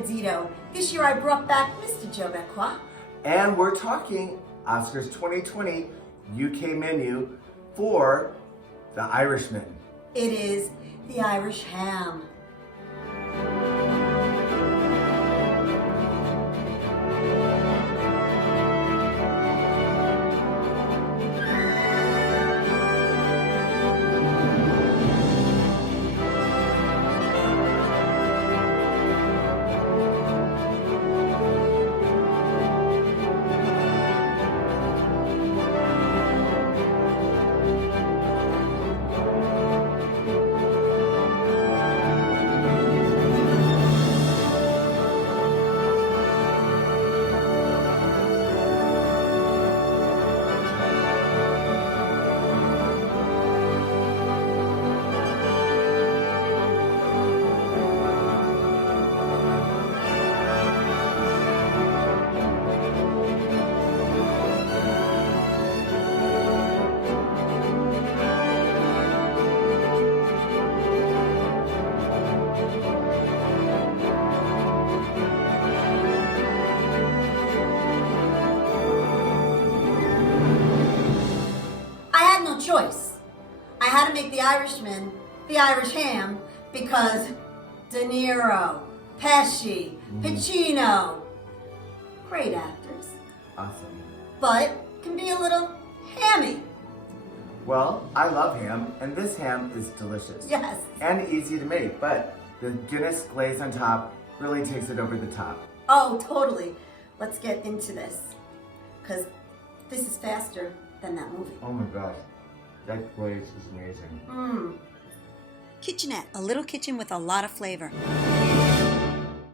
Buonasera. This year I brought back Mr. Jobequa. And we're talking Oscars 2020 UK menu for The Irishman. It is the Irish ham. Choice. I had to make the Irishman the Irish ham because De Niro, Pesci, Pacino, great actors, Awesome. but can be a little hammy. Well, I love ham, and this ham is delicious. Yes. And easy to make, but the Guinness glaze on top really takes it over the top. Oh, totally. Let's get into this because this is faster than that movie. Oh my gosh, that glaze is amazing. Kitchenette, a little kitchen with a lot of flavor.